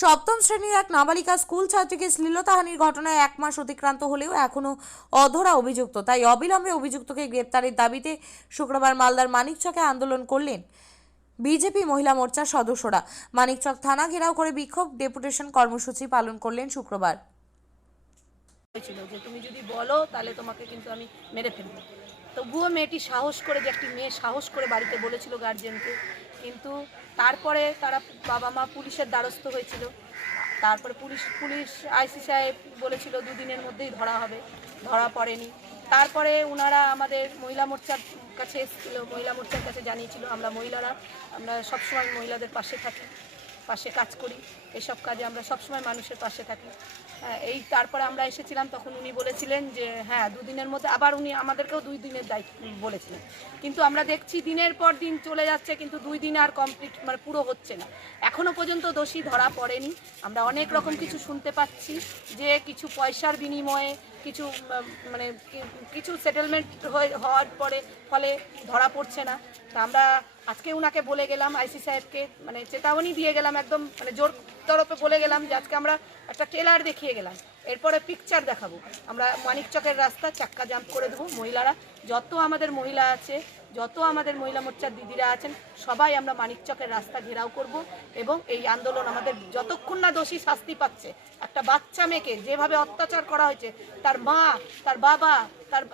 সপ্তম শ্রেণির এক নাবালিকা স্কুল ছাত্রীকে শ্লীলতাহানির ঘটনায় এক মাস অতিক্রান্ত হলেও এখনও অধরা অভিযুক্ত। তাই অবিলম্বে অভিযুক্তকে গ্রেপ্তারের দাবিতে শুক্রবার মালদার মানিকচকে আন্দোলন করলেন বিজেপি মহিলা মোর্চার সদস্যরা। মানিকচক থানা ঘেরাও করে বিক্ষোভ ডেপুটেশন কর্মসূচি পালন করলেন শুক্রবার। তুমি যদি বলো, তাহলে তোমাকে কিন্তু আমি মেরে ফেলব। তবুও মেয়েটি সাহস করে যে একটি মেয়ে সাহস করে বাড়িতে বলেছিল গার্জেনকে কিন্তু তারপরে তারা বাবা মা পুলিশের দ্বারস্থ হয়েছিল। তারপরে পুলিশ পুলিশ আইসি সাহেব বলেছিল দুদিনের মধ্যেই ধরা হবে, ধরা পড়েনি। তারপরে ওনারা আমাদের মহিলা মোর্চার কাছে এসেছিল, মহিলা মোর্চার কাছে জানিয়েছিল, আমরা মহিলারা, আমরা সবসময় মহিলাদের পাশে থাকি। পাশে কাজ করি। এসব কাজে আমরা সবসময় মানুষের পাশে থাকি। হ্যাঁ, এই তারপরে আমরা এসেছিলাম তখন উনি বলেছিলেন যে হ্যাঁ দুদিনের মধ্যে আবার উনি আমাদেরকেও দুই দিনের দায়িত্ব বলেছিলেন। কিন্তু আমরা দেখছি দিনের পর দিন চলে যাচ্ছে কিন্তু দুই দিন আর কমপ্লিট মানে পুরো হচ্ছে না। এখনও পর্যন্ত দোষী ধরা পড়েনি। আমরা অনেক রকম কিছু শুনতে পাচ্ছি যে কিছু পয়সার বিনিময়ে কিছু মানে কিছু সেটেলমেন্ট হওয়ার পরে, ফলে ধরা পড়ছে না। তা আমরা আজকে ওনাকে বলে গেলাম, আইসি সাহেবকে মানে চেতাবনী দিয়ে গেলাম একদম মানে জোর তরফে বলে গেলাম যে আজকে আমরা একটা ট্রেলার দেখিয়ে গেলাম। এরপরে পিকচার দেখাবো। আমরা মানিকচকের রাস্তা, চাক্কা জাম্প করে দেবো মহিলারা। যত আমাদের মহিলা আছে, যত আমাদের মহিলা মোর্চার দিদিরা আছেন, সবাই আমরা মানিকচকের রাস্তা ঘেরাও করব এবং এই আন্দোলন আমাদের যতক্ষণ না দোষী শাস্তি পাচ্ছে, একটা বাচ্চা মেয়েকে যেভাবে অত্যাচার করা হয়েছে, তার মা, তার বাবা, তার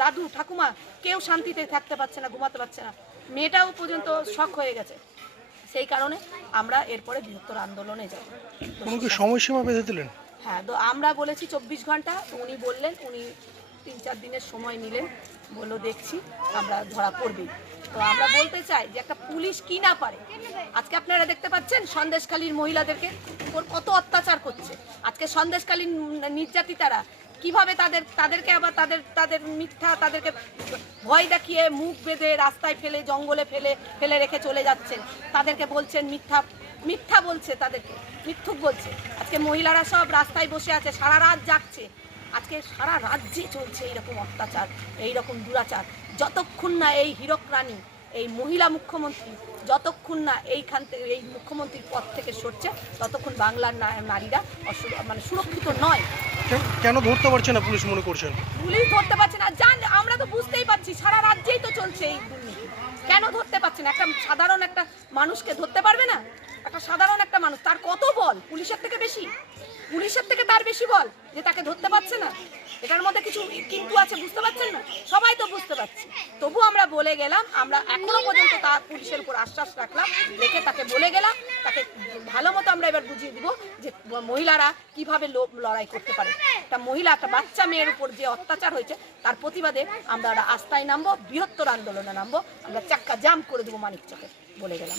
দাদু, ঠাকুমা, কেউ শান্তিতে থাকতে পারছে না, ঘুমাতে পারছে না। মেয়েটাও পর্যন্ত শখ হয়ে গেছে। সেই কারণে আমরা এরপরে বৃহত্তর আন্দোলনে যাব। সময়সীমা বেঁধে দিলেন? হ্যাঁ তো আমরা বলেছি চব্বিশ ঘণ্টা তো উনি বললেন উনি তিন চার দিনের সময় নিলেন বলল দেখছি আমরা ধরা পড়বেই। তো আমরা বলতে চাই যে একটা পুলিশ কি না পারে আজকে আপনারা দেখতে পাচ্ছেন সন্দেশখালীর মহিলাদেরকে ওর কত অত্যাচার করছে। আজকে সন্দেশখালীর নির্যাতিতারা কীভাবে তাদের তাদেরকে আবার তাদের তাদের মিথ্যা, তাদেরকে ভয় দেখিয়ে মুখ বেঁধে রাস্তায় ফেলে, জঙ্গলে ফেলে ফেলে রেখে চলে যাচ্ছেন। তাদেরকে বলছেন মিথ্যা মিথ্যা বলছে তাদেরকে, মিথ্যুক বলছে। আজকে মহিলারা সব রাস্তায় বসে আছে, সারা রাত জাগছে। আজকে সারা রাজ্যে চলছে এইরকম অত্যাচার, এইরকম দুরাচার। যতক্ষণ না এই হীরক রানী, এই মহিলা মুখ্যমন্ত্রী, যতক্ষণ না এইখান থেকে, এই মুখ্যমন্ত্রীর পদ থেকে সরছে, ততক্ষণ বাংলার নারীরা মানে সুরক্ষিত নয়। কেন- ধরতে পারছে না পুলিশ মনে করছেন? পুলিশ ধরতে পারছে না। জান, আমরা তো বুঝতেই পারছি, সারা রাজ্যেই তো চলছে কেন ধরতে পারছে না? একটা সাধারণ একটা মানুষকে ধরতে পারবে না? সাধারণ একটা মানুষ, তার কত বল? পুলিশের থেকে বেশি? পুলিশের থেকে তার বেশি বল যে তাকে ধরতে পারছে না? এটার মধ্যে কিছু কিন্তু আছে, বুঝতে পারছেন না? সবাই তো বুঝতে পারছি। তবু আমরা বলে গেলাম, আমরা এখনও পর্যন্ত তার পুলিশের উপর আশ্বাস রাখলাম রেখে তাকে বলে গেলাম, তাকে ভালো মতো আমরা এবার বুঝিয়ে দিব যে মহিলারা কীভাবে লড়াই করতে পারে। একটা মহিলা, একটা বাচ্চা মেয়ের উপর যে অত্যাচার হয়েছে, তার প্রতিবাদে আমরা আস্থায় নামবো, বৃহত্তর আন্দোলনে নামবো, আমরা চাক্কা জাম করে দেবো মানিক চকে বলে গেলাম।